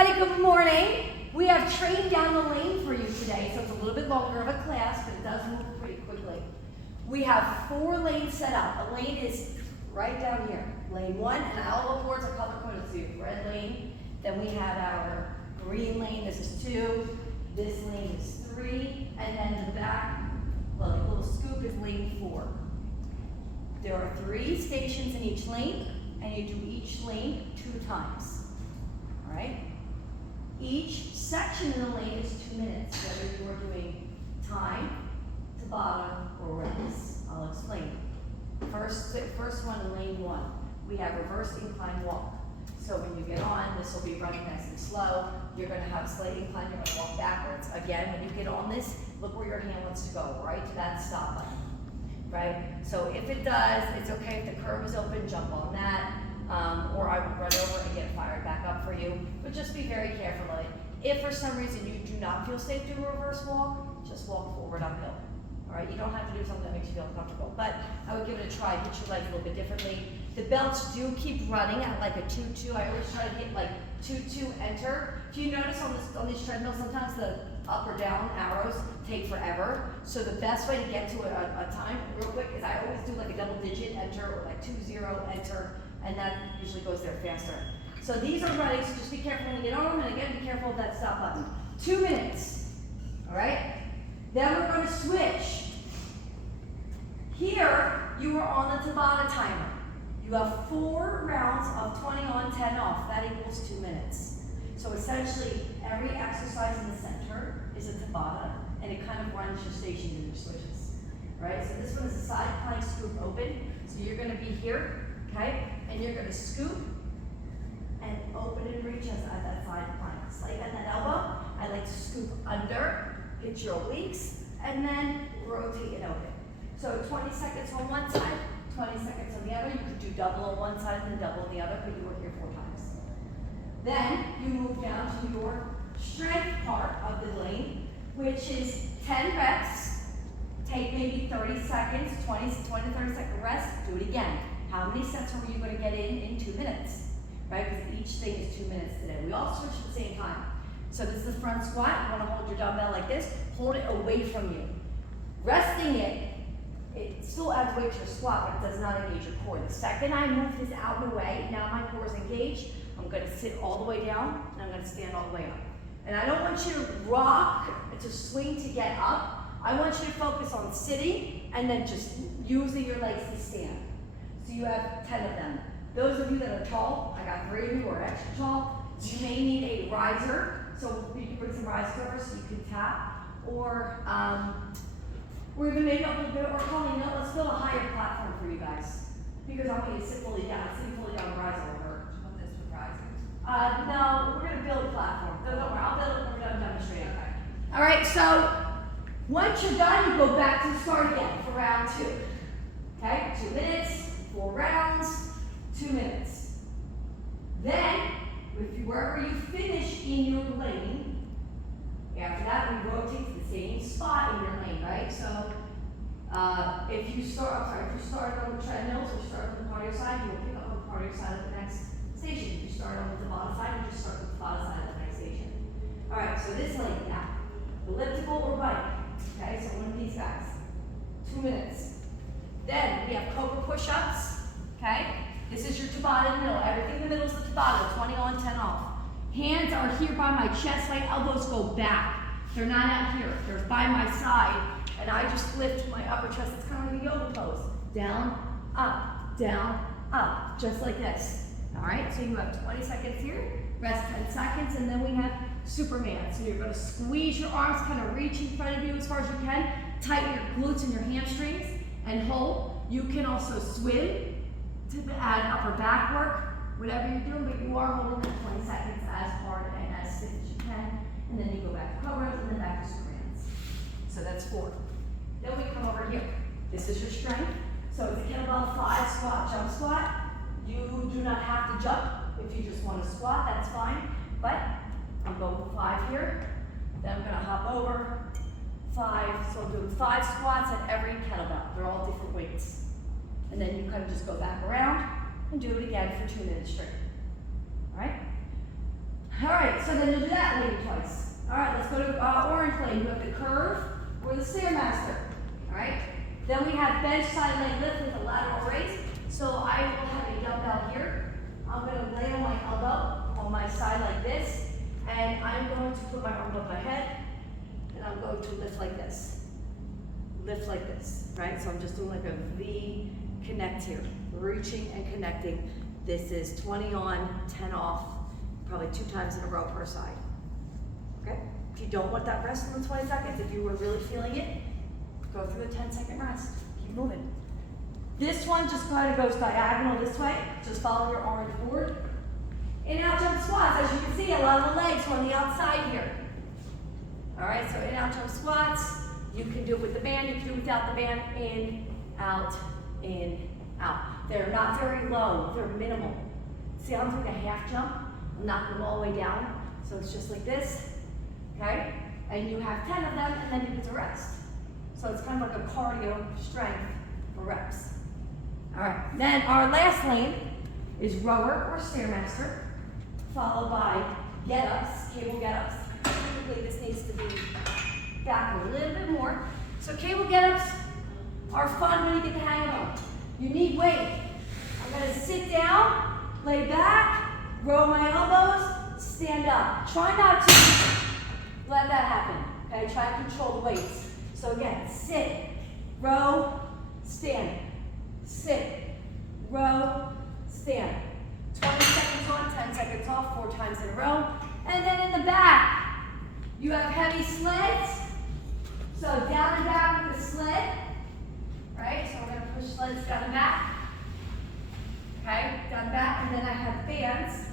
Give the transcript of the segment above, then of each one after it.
everybody, good morning. We have trained down the lane for you today, so it's a little bit longer of a class, but it does move pretty quickly. We have 4 lanes set up. A lane is right down here, lane 1, and all the boards are color coded, so you have red lane, then we have our green lane, this is 2, this lane is 3, and then the back, well, the little scoop is lane 4. There are 3 stations in each lane, and you do each lane 2 times. All right? Each section in the lane is 2 minutes, whether you are doing time, Tabata, or reverse. I'll explain. First one in lane 1, we have reverse incline walk. So when you get on, this will be running nice and slow. You're going to have slight incline, you're going to walk backwards. Again, when you get on this, look where your hand wants to go, right to that stop button. Right? So if it does, it's okay if the curb is open, jump on that. Or I will run over and get it fired back up for you. But just be very careful. If for some reason you do not feel safe doing a reverse walk, just walk forward uphill. All right, you don't have to do something that makes you feel uncomfortable, but I would give it a try. Get your legs a little bit differently. The belts do keep running at like a 2-2. I always try to get like 2-2 enter. If you notice on these treadmills, sometimes the up or down arrows take forever. So the best way to get to a time real quick is I always do like a double digit enter or like 2-0 enter, and that usually goes there faster. So these are running, so just be careful when you get on them, and again, be careful of that stop button. 2 minutes, all right? Then we're going to switch. Here, you are on the Tabata timer. You have 4 rounds of 20 on, 10 off. That equals 2 minutes. So essentially, every exercise in the center is a Tabata, and it kind of runs your station and your switches. Right? So this one is a side plank scoop open. So you're going to be here, okay? And you're going to scoop and open and reach at that side plank. Slight at that elbow. I like to scoop under, hit your obliques, and then rotate and open. So 20 seconds on one side, 20 seconds on the other. You could do double on one side and then double on the other, but you work here 4 times. Then you move down to your strength part of the lane, which is 10 reps. Take maybe 30 seconds, 20 to 30 second rest. Do it again. How many sets are you going to get in 2 minutes? Right? Because each thing is 2 minutes today. We all switch at the same time. So this is the front squat. You want to hold your dumbbell like this. Hold it away from you. Resting it still adds weight to your squat, but it does not engage your core. The second I move this out of the way, now my core is engaged, I'm going to sit all the way down, and I'm going to stand all the way up. And I don't want you to rock, to swing to get up. I want you to focus on sitting, and then just using your legs to stand. So you have 10 of them. Those of you that are tall, I got 3 of you who are extra tall, you may need a riser. So you can bring some risers over so you can tap, or even maybe a little bit, or probably no, let's build a higher platform for you guys. Because I want you to sit fully down. Sitting fully down, rise over. Want this with risers? No, we're gonna build a platform. Don't worry, I'll build it when we're done demonstrating. Okay. All right, so once you're done, you go back to the start again for round 2. Okay, 2 minutes, 4 rounds, 2 minutes. Then, wherever you finish in your lane, after that, we rotate to the same spot in your lane, right? So, if you start on the treadmills or start on the cardio side, you will pick up on the cardio side of the next station. If you start on the Tabata side, you just start on the Tabata side of the next station. All right, so this lane now, elliptical or bike, okay? So one of these guys, 2 minutes. Then we have cobra push-ups, okay? This is your Tabata in the middle. Everything in the middle is the Tabata, 20 on, 10 off. Hands are here by my chest, my elbows go back. They're not out here, they're by my side, and I just lift my upper chest. It's kind of like a yoga pose. Down, up, just like this. All right, so you have 20 seconds here, rest 10 seconds, and then we have Superman. So you're gonna squeeze your arms, kind of reach in front of you as far as you can, tighten your glutes and your hamstrings, and hold. You can also swim to add upper back work, whatever you're doing, but you are holding for 20 seconds as hard and as stiff as you can. And then you go back to cobras and then back to Supermans. So that's 4. Then we come over here. This is your strength. So it's a kettlebell 5 squat, jump squat. You do not have to jump. If you just want to squat, that's fine. But I'm going with 5 here. Then I'm going to hop over 5. So I'm doing 5 squats at every kettlebell. They're all different weights. And then you kind of just go back around and do it again for 2 minutes straight. All right? All right. right, so then you'll do that lane twice. All right, let's go to orange lane. You have the curve or the Stairmaster. All right. Then we have bench side leg lift with a lateral raise. So I will have a dumbbell here. I'm going to lay on my elbow on my side like this, and I'm going to put my arm above my head, and I'm going to lift like this. Lift like this, right? So I'm just doing like a V connect here, reaching and connecting. This is 20 on, 10 off, probably 2 times in a row per side. Okay? If you don't want that rest in the 20 seconds, if you were really feeling it, go through the 10-second rest. Keep moving. This one just kind of goes diagonal this way. Just follow your orange board. In out jump squats, as you can see, a lot of the legs are on the outside here. All right, so in out jump squats, you can do it with the band, you can do it without the band. In, out, out. They're not very low, they're minimal. See how I'm doing a half jump? I'm knocking them all the way down. So it's just like this, okay? And you have 10 of them, and then you get to rest. So it's kind of like a cardio strength for reps. All right, then our last lane is rower or Stairmaster, followed by get-ups, cable get-ups. Typically this needs to be back a little bit more. So cable get-ups are fun when you get the hang of them. You need weight. I'm gonna sit down, lay back, roll my elbows, stand up. Try not to let that happen, okay? Try to control the weights. So again, sit, row, stand. Sit, row, stand. 20 seconds on, 10 seconds off, 4 times in a row. And then in the back, you have heavy sleds. So down and back with the sled, right? So we're gonna push sleds down and back. Okay, down and back, and then I have bands,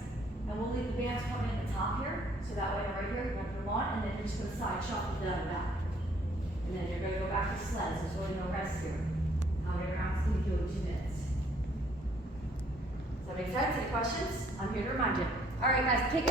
and we'll leave the bands coming at the top here. So that way, right here, you're gonna put them on, and then you're just gonna side shuffle down and back. And then you're gonna go back to sleds. There's really no rest here. How many rounds can you do in 2 minutes? Does that make sense? Any questions? I'm here to remind you. All right, guys, take a